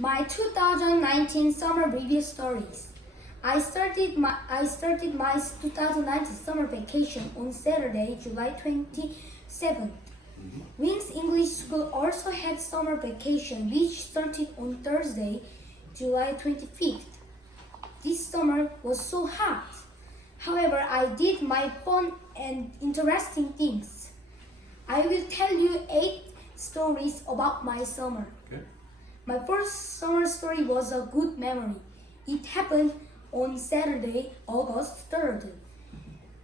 My 2019 summer review stories. I started my 2019 summer vacation on Saturday, July 27th. Wings English School also had summer vacation, which started on Thursday, July 25th. This summer was so hot. However, I did my fun and interesting things. I will tell you 8 stories about my summer. Okay. My first summer story was a good memory. It happened on Saturday, August 3rd.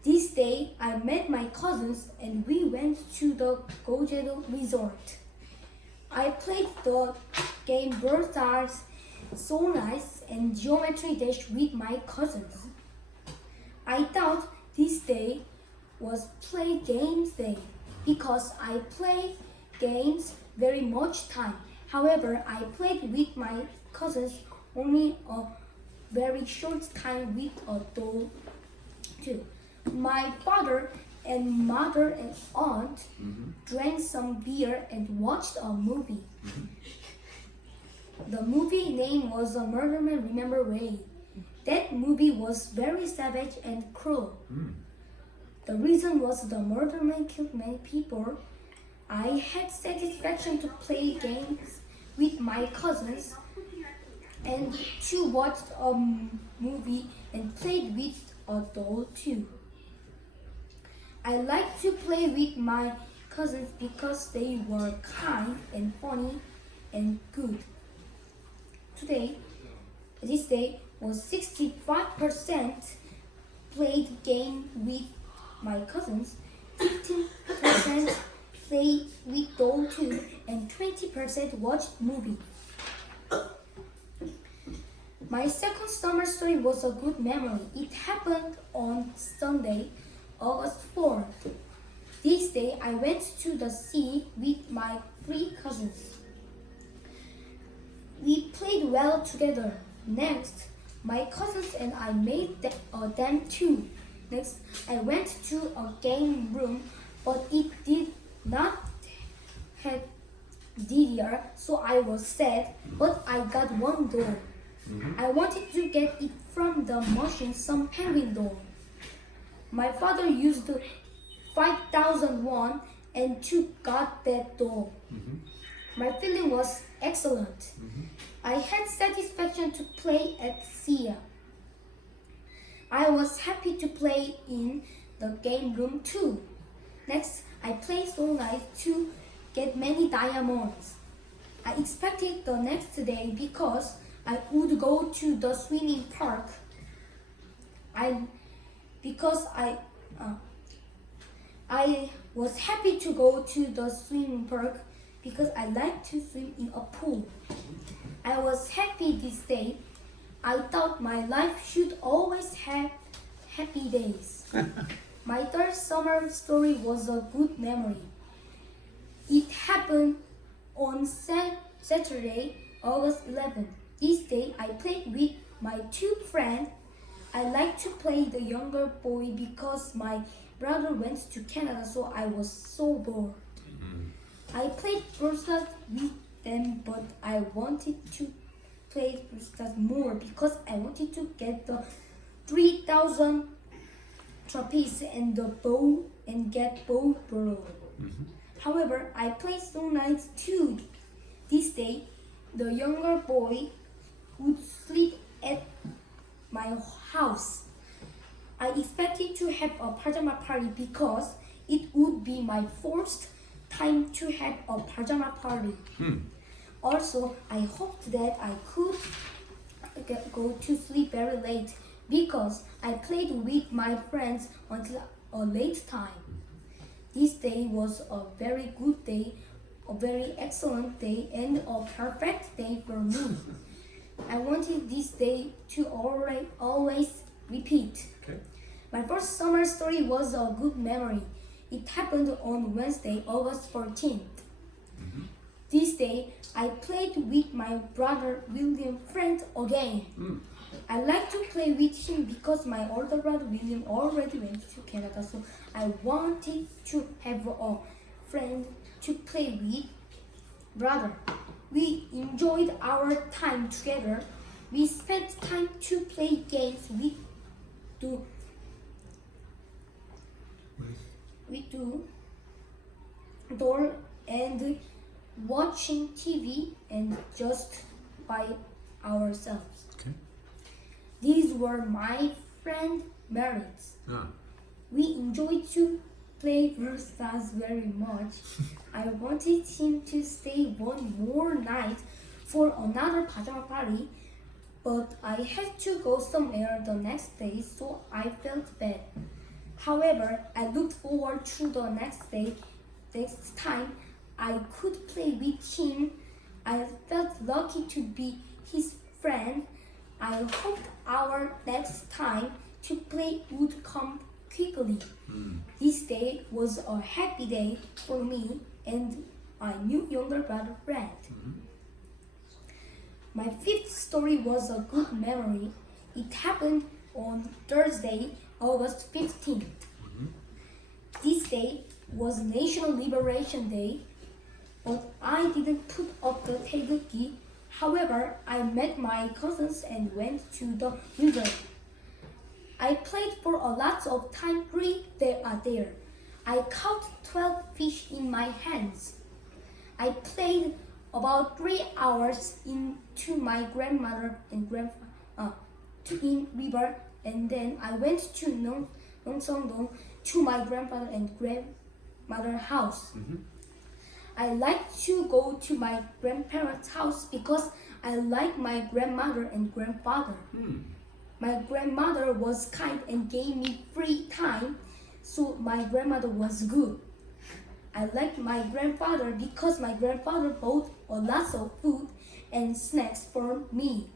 This day, I met my cousins and we went to the Gojedo Resort. I played the game Bird Stars, So Nice, and Geometry Dash with my cousins. I thought this day was play games day because I play games very much time. However, I played with my cousins only a very short time with a doll too. My father and mother and aunt drank some beer and watched a movie. The movie name was A Murder Man Remember Ray. That movie was very savage and cruel. The reason was the murder man killed many people. I had satisfaction to play games with my cousins and to watch a movie and played with a doll too. I like to play with my cousins because they were kind and funny and good. This day was 65% played game with my cousins, 15% played with doll too, and 20% watched movie. My second summer story was a good memory. It happened on Sunday, August 4th. This day I went to the sea with my 3 cousins. We played well together. Next, my cousins and I made them too. Next, I went to a game room, but it did not have DDR, so I was sad, but I got one doll. I wanted to get it from the machine, some penguin doll. My father used 5,000 won and to got that doll. My feeling was excellent. I had satisfaction to play at SIA. I was happy to play in the game room too. Next, I played so nice to get many diamonds. I expected the next day because I would go to the swimming park. I was happy to go to the swimming park because I like to swim in a pool. I was happy this day. I thought my life should always have happy days. My third summer story was a good memory. It happened on Saturday, August 11th. This day I played with my 2 friends. I like to play the younger boy because my brother went to Canada, so I was so bored. I played Brusters with them, but I wanted to play Brusters more because I wanted to get the 3,000 trapeze and the bow and get bow bro. However, I played so nice too. This day, the younger boy would sleep at my house. I expected to have a pajama party because it would be my first time to have a pajama party. Also, I hoped that I could go to sleep very late because I played with my friends until a late time. This day was a very good day, a very excellent day, and a perfect day for me. I wanted this day to always repeat. Okay. My first summer story was a good memory. It happened on Wednesday, August 14th. This day, I played with my brother William friend again. I like to play with him because my older brother William already went to Canada, so I wanted to have a friend to play with brother. We enjoyed our time together. We spent time to play games. We do door and watching TV and just by ourselves. Okay. These were my friend merits. Ah. We enjoyed to play Versailles very much. I wanted him to stay one more night for another pajama party, but I had to go somewhere the next day, so I felt bad. However, I looked forward to the next day. Next time I could play with him, I felt lucky to be his friend. I hoped our next time to play would come quickly. This day was a happy day for me and my new younger brother Brad. My fifth story was a good memory. It happened on Thursday, August 15th. This day was National Liberation Day, but I didn't put up the taegeuk. However, I met my cousins and went to the river. I played for a lot of time there. I caught 12 fish in my hands. I played about 3 hours into my grandmother and in river, and then I went to Nongseongdong to my grandfather and grandmother house. I like to go to my grandparents' house because I like my grandmother and grandfather. My grandmother was kind and gave me free time, so my grandmother was good. I liked my grandfather because my grandfather bought a lot of food and snacks for me.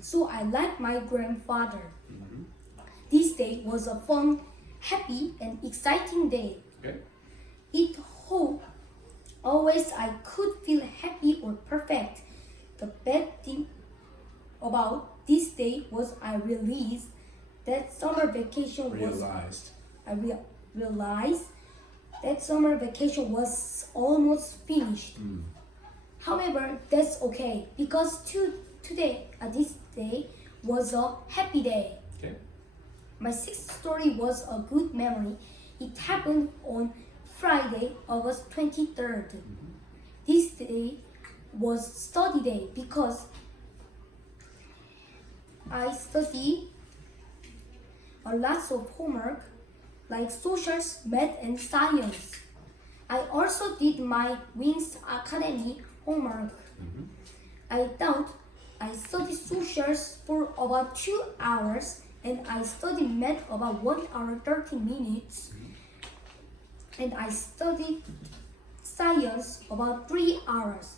So I liked my grandfather. This day was a fun, happy, and exciting day. Okay. It hope always I could feel happy or perfect. The bad thing about this day was I realized that summer vacation realized that summer vacation was almost finished. However, that's okay because this day was a happy day. Okay. My sixth story was a good memory. It happened on Friday, August 23rd. This day was study day because I studied a lot of homework like socials, math, and science. I also did my Wings Academy homework. I thought I studied socials for about 2 hours and I studied math about 1 hour 30 minutes. And I studied science about 3 hours.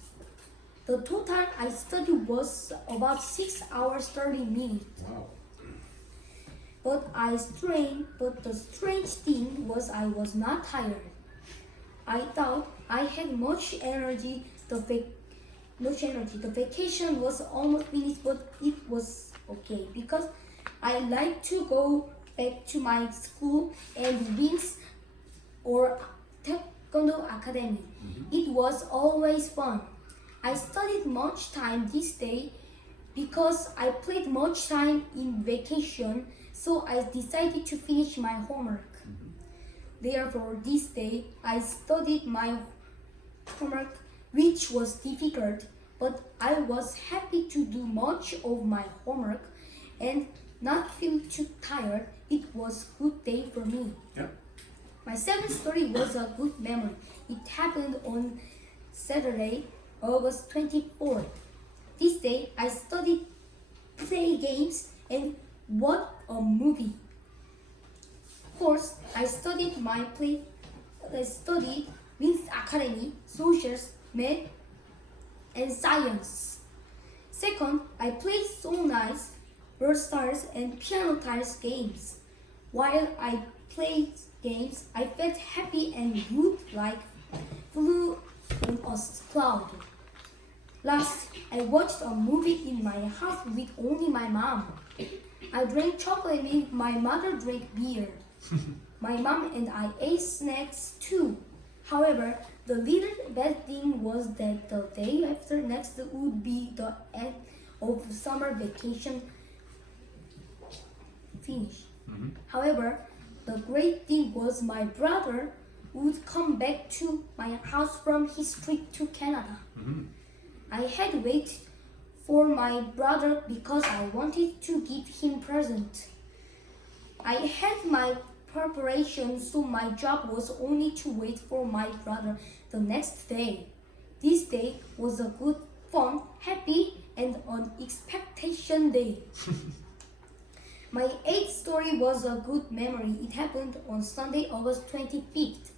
The total I studied was about 6 hours 30 minutes. Wow. But the strange thing was I was not tired. I thought I had much energy. The vacation was almost finished, but it was okay because I like to go back to my school and Wings or Taekwondo Academy. It was always fun. I studied much time this day because I played much time in vacation, so I decided to finish my homework. Therefore, this day I studied my homework, which was difficult, but I was happy to do much of my homework and not feel too tired. It was a good day for me. Yeah. My seventh story was a good memory. It happened on Saturday, August 24th. This day, I studied, play games, and watched a movie. First, I studied Wings Academy, socials, math, and science. Second, I played so nice bird stars and piano tiles games. While I played games, I felt happy and good like flew in a cloud. Last, I watched a movie in my house with only my mom. I drank chocolate milk, my mother drank beer. My mom and I ate snacks too. However, The little bad thing was that the day after next would be the end of summer vacation finish. However, the great thing was my brother would come back to my house from his trip to Canada. I had waited for my brother because I wanted to give him present. I had my preparation, so my job was only to wait for my brother the next day. This day was a good, fun, happy, and an expectation day. My eighth story was a good memory. It happened on Sunday, August 25th.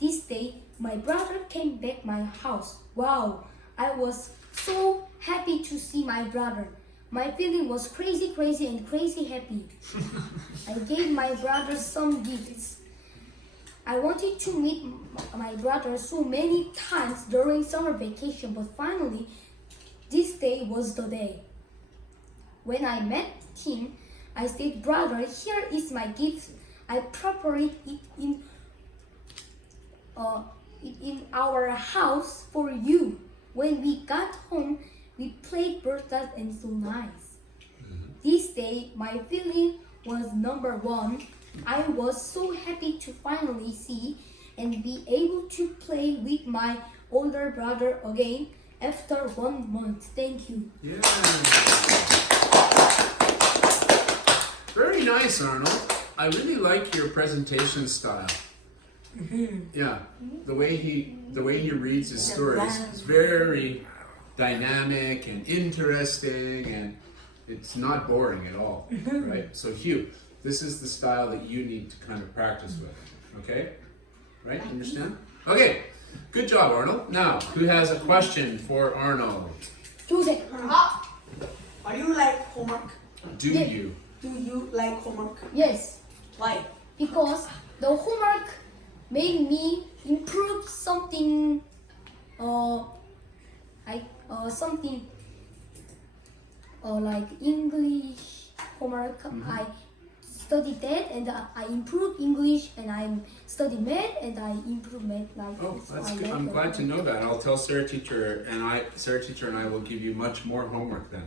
This day, my brother came back my house. Wow, I was so happy to see my brother. My feeling was crazy and crazy happy. I gave my brother some gifts. I wanted to meet my brother so many times during summer vacation, but finally, this day was the day. When I met him, I said, "Brother, here is my gift. I prepared it in our house for you." When we got home, we played birthdays and so nice. This day, my feeling was number one. I was so happy to finally see and be able to play with my older brother again after 1 month. Thank you. Yeah. Very nice, Arnold. I really like your presentation style. Yeah, the way he reads his stories is very dynamic and interesting, and it's not boring at all, right? So Hugh, this is the style that you need to kind of practice with, okay? Right, understand? Okay, good job, Arnold. Now, who has a question for Arnold? Jose. Are you like homework? Do you? Do you like homework? Yes, Why? because the homework made me improve something. Something like English homework. I studied that and I improved English, and I studied math and I improved math. Like Oh, so that's I good. like I'm that. glad to know that. I'll tell Sarah teacher and I will give you much more homework then.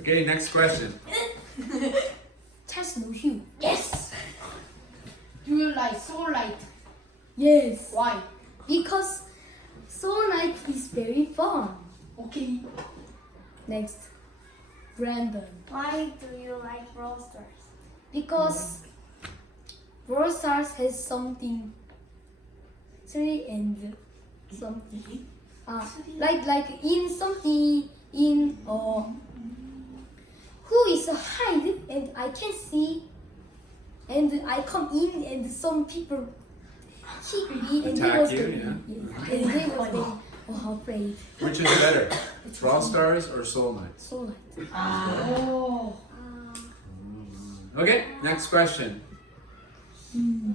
Okay, next question. Test no Hugh. Yes. Do you like Soullight? Yes, Why? because Soul Night is very fun. Okay. Next, Brandon. Why do you like Brawl Stars? Because Brawl Stars has something and something like in something in who is a hide and I can see and I come in and some people hit me and they Attack was you, very, yeah. and they was very afraid. Which is better, Brawl Stars or Soul Knight? So like Oh. Okay, next question.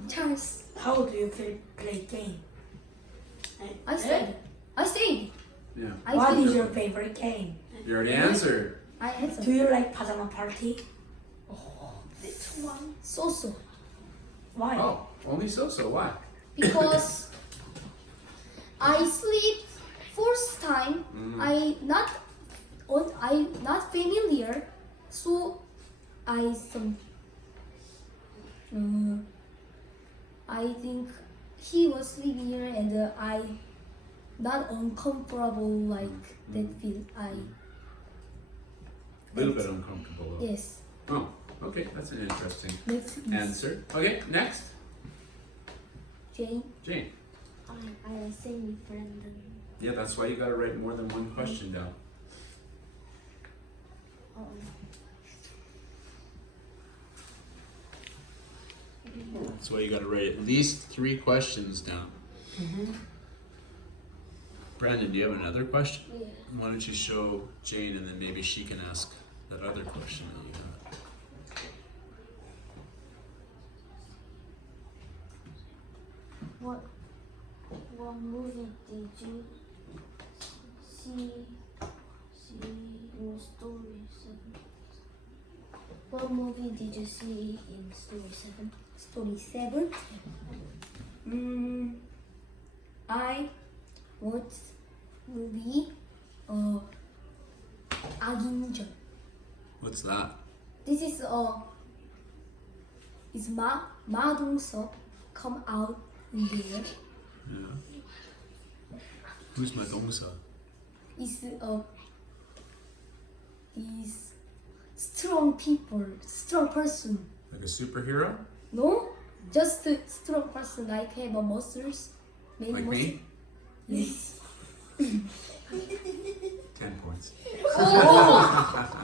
Charles, How do you play game? I said Yeah, What said is your favorite game? you already answered. I answered. Do you like Pajama Party? Which one? So Why? Oh, only so. Why? because I sleep first time. I not familiar, so I think he was sleeping here and I not uncomfortable like that feel. A little bit uncomfortable though. Yes. Oh, okay, that's an interesting Next is answer. Okay, next. Jane. Jane. I sing with Brandon. Yeah, that's why you gotta write more than one question down. That's why you gotta write at least 3 questions down. Brandon, do you have another question? Yeah. Why don't you show Jane and then maybe she can ask that other question that you have. What movie did you see in the story? What movie did you see in Story 7? Story 7. I watched movie 악인전. What's that? This is is 마동석 come out in there. Yeah. Who's Madongsa? Is is strong people, strong person. Like a superhero? No, just a strong person like have a muscles, many Like muscles. me? Yes. 10 points.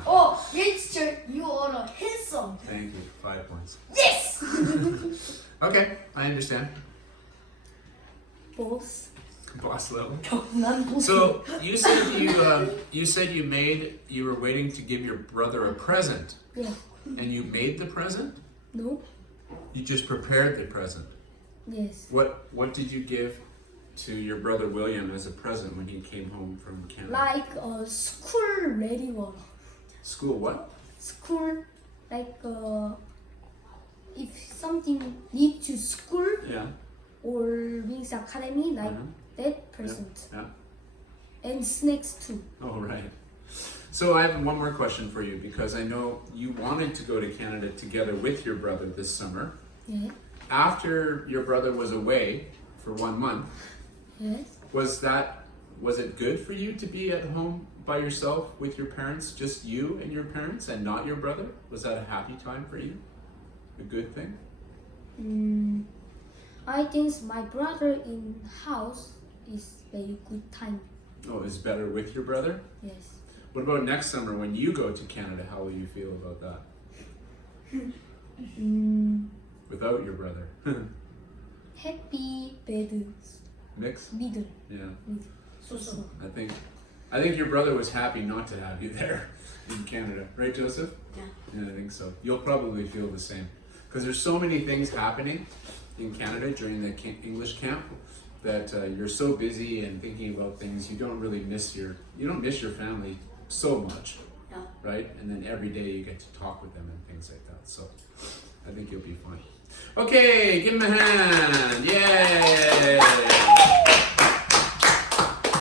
Oh, Rachel, you are a handsome. Thank you. 5 points. Yes. Okay, I understand. Boss. Boss level. 난 보스. So you said you were waiting to give your brother a present, Yeah. and you made the present. No. You just prepared the present. Yes. What did you give to your brother William as a present when he came home from Canada? Like a school ready one. School what? School like if something need to school Yeah. or Wings Academy like Mhm. that present. Yeah. And snacks too. Oh, right. So I have one more question for you because I know you wanted to go to Canada together with your brother this summer. Yeah. After your brother was away for 1 month, Yes. was it good for you to be at home by yourself with your parents, just you and your parents and not your brother? Was that a happy time for you? A good thing? I think my brother in house is very good time. Oh, is better with your brother? Yes. What about next summer when you go to Canada? How will you feel about that? Without your brother? Happy bad Mix? middle. Yeah. So. I think your brother was happy not to have you there in Canada, right, Joseph? Yeah. Yeah, I think so. You'll probably feel the same because there's so many things happening in Canada during the English camp that you're so busy and thinking about things you don't miss your family so much, Yeah. right? And then every day you get to talk with them and things like that. So I think you'll be fine. Okay, give him a hand. Yay!